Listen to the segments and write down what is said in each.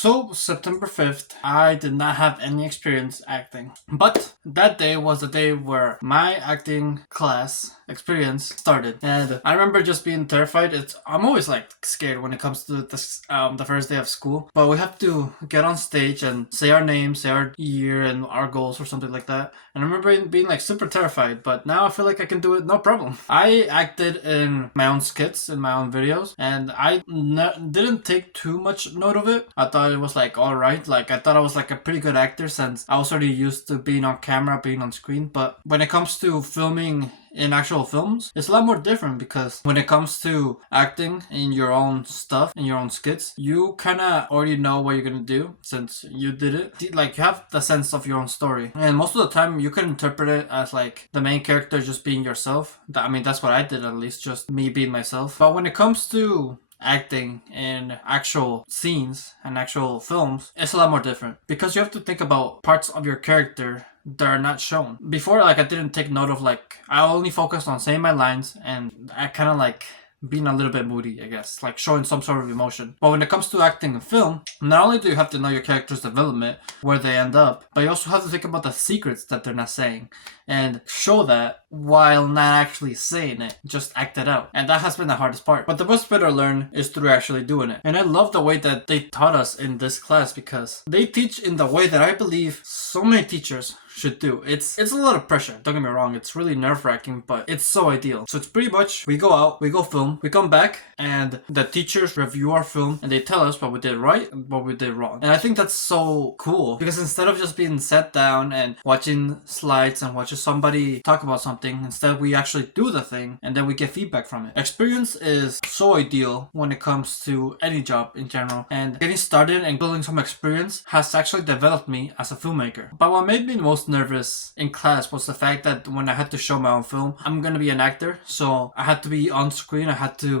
So, September 5th, I did not have any experience acting. But that day was the day where my acting class experience started. And I remember just being terrified. I'm always like scared when it comes to the first day of school. But we have to get on stage and say our name, say our year and our goals or something like that. And I remember being like super terrified, but now I feel like I can do it no problem. I acted in my own skits, in my own videos, and I didn't take too much note of it. I thought it was like alright. Like I thought I was like a pretty good actor since I was already used to being on camera, being on screen. But when it comes to filming in actual films, it's a lot more different because when it comes to acting in your own stuff, in your own skits, you kind of already know what you're gonna do since you did it. Like you have the sense of your own story, and most of the time you can interpret it as like the main character just being yourself. I mean, that's what I did, at least, just me being myself. But when it comes to acting in actual scenes and actual films, it's a lot more different because you have to think about parts of your character that are not shown. Before, like I didn't take note of, like I only focused on saying my lines, and I kind of like being a little bit moody, I guess, like showing some sort of emotion. But when it comes to acting in film, not only do you have to know your character's development, where they end up, but you also have to think about the secrets that they're not saying and show that while not actually saying it, just act it out. And that has been the hardest part. But the best way to learn is through actually doing it. And I love the way that they taught us in this class because they teach in the way that I believe so many teachers should do. It's a lot of pressure, don't get me wrong, it's really nerve-wracking, but it's so ideal. So it's pretty much, we go out, we go film, we come back, and the teachers review our film, and they tell us what we did right and what we did wrong. And I think that's so cool, because instead of just being sat down and watching slides and watching somebody talk about something, instead we actually do the thing, and then we get feedback from it. Experience is so ideal when it comes to any job in general, and getting started and building some experience has actually developed me as a filmmaker. But what made me most nervous in class was the fact that when I had to show my own film, I'm gonna be an actor, so I had to be on screen.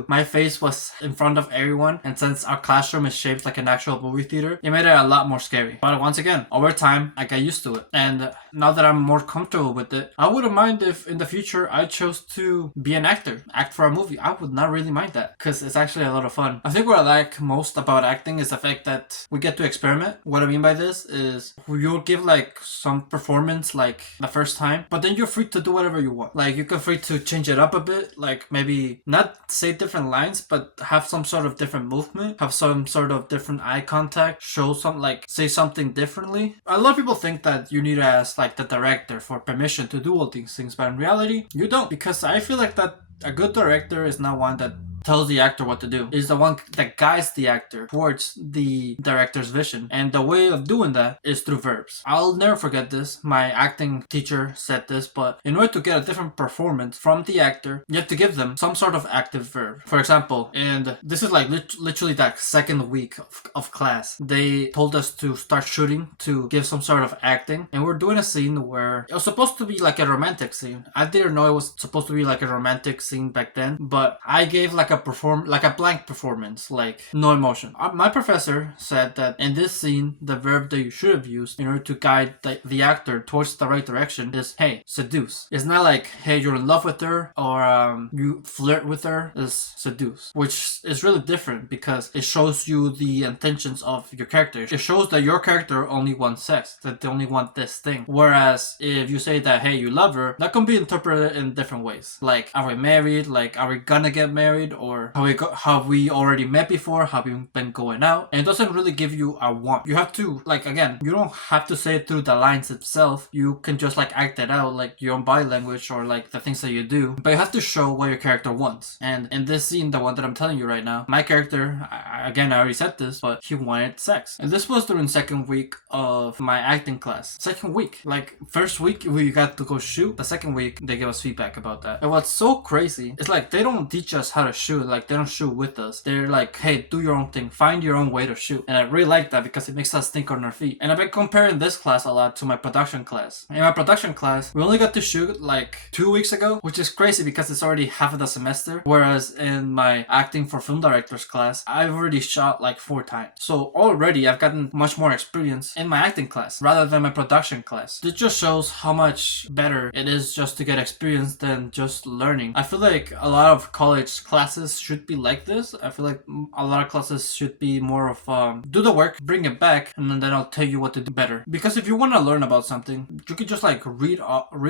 My face was in front of everyone, and since our classroom is shaped like an actual movie theater, it made it a lot more scary. But once again, over time, I got used to it, and now that I'm more comfortable with it, I wouldn't mind if in the future I chose to be an actor, act for a movie. I would not really mind that because it's actually a lot of fun. I think what I like most about acting is the fact that we get to experiment. What I mean by this is you'll give like some performance like the first time, but then you're free to do whatever you want. Like you can free to change it up a bit, like maybe not say different lines, but have some sort of different movement, have some sort of different eye contact, show some, like say something differently. A lot of people think that you need to ask like the director for permission to do all these things, but in reality you don't, because I feel like that a good director is not one that tells the actor what to do. Is the one that guides the actor towards the director's vision. And the way of doing that is through verbs. I'll never forget this. My acting teacher said this, but in order to get a different performance from the actor, you have to give them some sort of active verb. For example, and this is like literally that second week of class, they told us to start shooting, to give some sort of acting. And we're doing a scene where it was supposed to be like a romantic scene. I didn't know it was supposed to be like a romantic scene back then, but I gave like a blank performance, like no emotion. My professor said that in this scene, the verb that you should have used in order to guide the actor towards the right direction is, hey, seduce. It's not like, hey, you're in love with her, or you flirt with her. It's seduce, which is really different because it shows you the intentions of your character. It shows that your character only wants sex, that they only want this thing. Whereas if you say that, hey, you love her, that can be interpreted in different ways. Like, are we married? Like, are we gonna get married? Or have we already met before? Have we been going out? And it doesn't really give you a want. You have to, like, again, you don't have to say it through the lines itself. You can just like act it out, like your own body language or like the things that you do. But you have to show what your character wants. And in this scene, the one that I'm telling you right now, my character, I already said this, but he wanted sex. And this was during second week of my acting class. Second week. Like, first week we got to go shoot. The second week they gave us feedback about that. And what's so crazy is like they don't teach us how to shoot. Like they don't shoot with us. They're like, hey, do your own thing, find your own way to shoot. And I really like that because it makes us think on our feet. And I've been comparing this class a lot to my production class. In my production class, we only got to shoot like 2 weeks ago, which is crazy because it's already half of the semester. Whereas in my acting for film directors class, I've already shot like 4 times. So already I've gotten much more experience in my acting class rather than my production class. It just shows how much better it is just to get experience than just learning. I feel like a lot of college classes classes should be like this. I feel like a lot of classes should be more of do the work, bring it back, and then I'll tell you what to do better. Because if you want to learn about something, you could just like read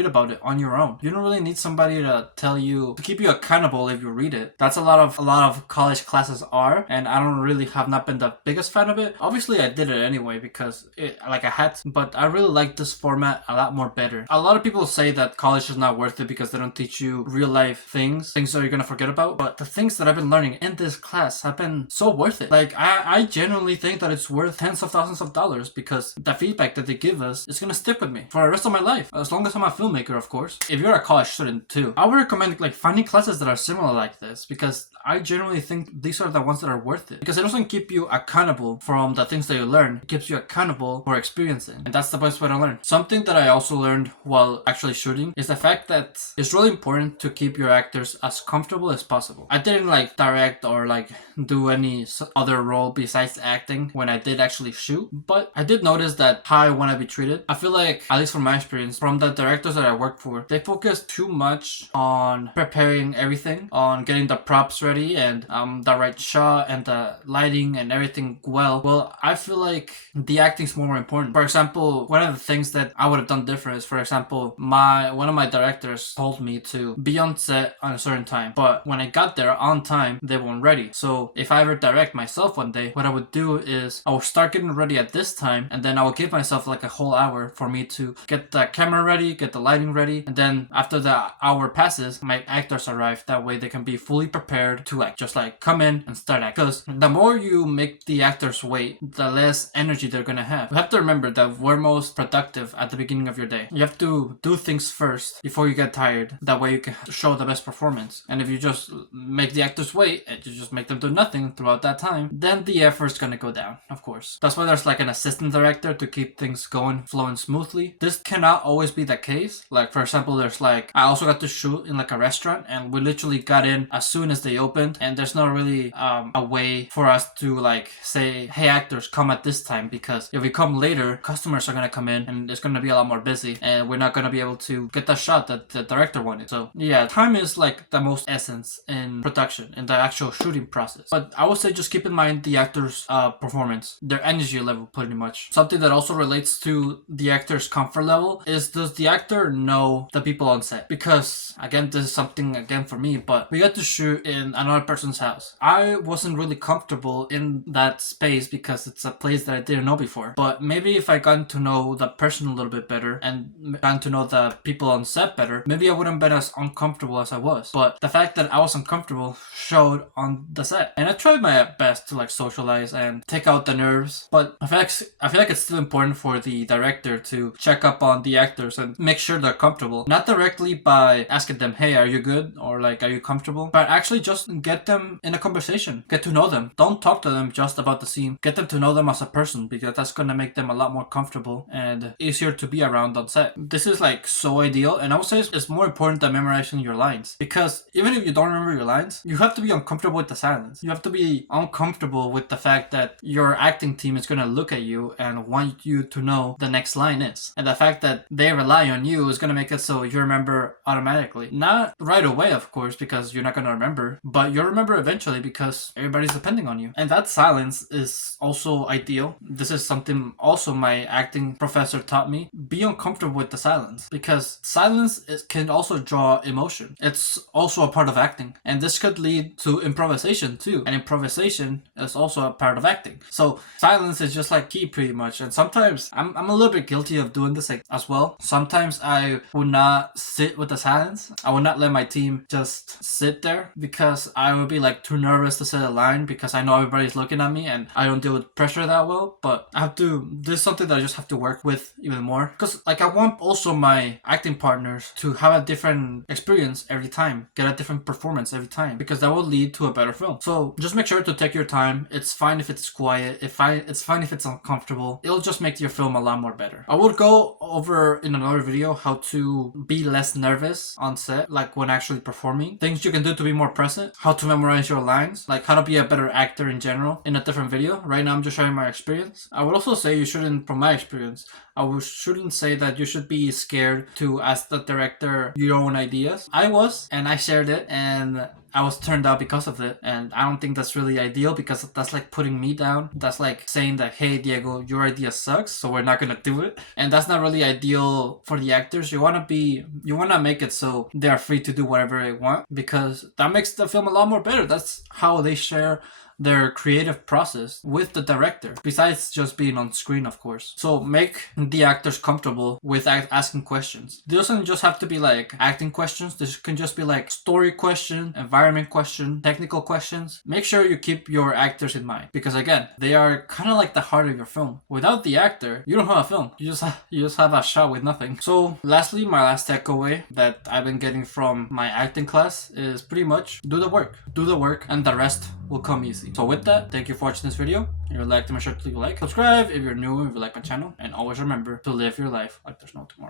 about it on your own. You don't really need somebody to tell you, to keep you accountable if you read it. That's a lot of college classes are, and I don't really have not been the biggest fan of it. Obviously I did it anyway because I had to, but I really like this format a lot more better. A lot of people say that college is not worth it because they don't teach you real life things that you're gonna forget about, but the things that I've been learning in this class have been so worth it. Like I genuinely think that it's worth tens of thousands of dollars because the feedback that they give us is gonna stick with me for the rest of my life, as long as I'm a filmmaker, of course. If you're a college student too, I would recommend like finding classes that are similar like this, because I generally think these are the ones that are worth it, because it doesn't keep you accountable from the things that you learn. It keeps you accountable for experiencing, and that's the best way to learn. Something that I also learned while actually shooting is the fact that it's really important to keep your actors as comfortable as possible. I didn't like direct or like do any other role besides acting when I did actually shoot, but I did notice that how I want to be treated. I feel like, at least from my experience, from the directors that I worked for, they focus too much on preparing everything, on getting the props ready and the right shot and the lighting and everything well, I feel like the acting's more important. For example, one of the things that I would have done different is, for example, one of my directors told me to be on set on a certain time, but when I got there on time, they weren't ready. So if I ever direct myself one day, what I would do is I would start getting ready at this time, and then I would give myself like a whole hour for me to get the camera ready, get the lighting ready, and then after the hour passes, my actors arrive. That way they can be fully prepared to like just like come in and start acting. Because the more you make the actors wait, the less energy they're gonna have. You have to remember that we're most productive at the beginning of your day. You have to do things first before you get tired. That way you can show the best performance. And if you just make the actors wait and you just make them do nothing throughout that time, then the effort's gonna go down, of course. That's why there's like an assistant director to keep things going, flowing smoothly. This cannot always be the case. Like for example, there's like, I also got to shoot in like a restaurant, and we literally got in as soon as they opened, and there's not really a way for us to like say, hey actors, come at this time, because if we come later, customers are gonna come in and it's gonna be a lot more busy, and we're not gonna be able to get the shot that the director wanted. So yeah, time is like the most essence in production, in the actual shooting process. But I would say just keep in mind the actor's performance, their energy level, pretty much. Something that also relates to the actor's comfort level is, does the actor know the people on set? Because again, this is something again for me, but we got to shoot in another person's house. I wasn't really comfortable in that space because it's a place that I didn't know before. But maybe if I got to know the person a little bit better and got to know the people on set better, maybe I wouldn't have been as uncomfortable as I was. But the fact that I was uncomfortable showed on the set, and I tried my best to like socialize and take out the nerves. But I feel like it's still important for the director to check up on the actors and make sure they're comfortable, not directly by asking them, hey, are you good, or like, are you comfortable, but actually just get them in a conversation, get to know them. Don't talk to them just about the scene, get them to know them as a person, because that's gonna make them a lot more comfortable and easier to be around on set. This is like so ideal, and I would say it's more important than memorizing your lines, because even if you don't remember your lines, you have to be uncomfortable with the silence. You have to be uncomfortable with the fact that your acting team is gonna look at you and want you to know the next line is, and the fact that they rely on you is gonna make it so you remember automatically. Not right away, of course, because you're not gonna remember, but you'll remember eventually because everybody's depending on you. And that silence is also ideal. This is something also my acting professor taught me. Be uncomfortable with the silence, because silence can also draw emotion. It's also a part of acting, and this could lead to improvisation too, and improvisation is also a part of acting. So silence is just like key, pretty much. And sometimes I'm a little bit guilty of doing this as well. Sometimes I would not sit with the silence. I would not let my team just sit there because I would be like too nervous to say a line, because I know everybody's looking at me and I don't deal with pressure that well. But this is something that I just have to work with even more, because like I want also my acting partners to have a different experience every time, get a different performance every time, because that will lead to a better film. So just make sure to take your time. It's fine if it's quiet, it's fine if it's uncomfortable. It'll just make your film a lot more better. I will go over in another video how to be less nervous on set, like when actually performing, things you can do to be more present, how to memorize your lines, like how to be a better actor in general, in a different video. Right now I'm just sharing my experience. I would also say you shouldn't, from my experience, shouldn't say that you should be scared to ask the director your own ideas. I was, and I shared it, and I was turned out because of it, and I don't think that's really ideal because that's like putting me down. That's like saying that, hey Diego, your idea sucks, so we're not gonna do it, and that's not really ideal for the actors. You wanna make it so they are free to do whatever they want, because that makes the film a lot more better. That's how they share their creative process with the director, besides just being on screen, of course. So make the actors comfortable with asking questions. It doesn't just have to be like acting questions. This can just be like story question, environment question, technical questions. Make sure you keep your actors in mind, because again, they are kind of like the heart of your film. Without the actor, you don't have a film. You just have a shot with nothing. So lastly, my last takeaway that I've been getting from my acting class is pretty much do the work, and the rest will come easy. So with that, thank you for watching this video. If you like to make sure to leave a like, subscribe if you're new, if you like my channel, and always remember to live your life like there's no tomorrow.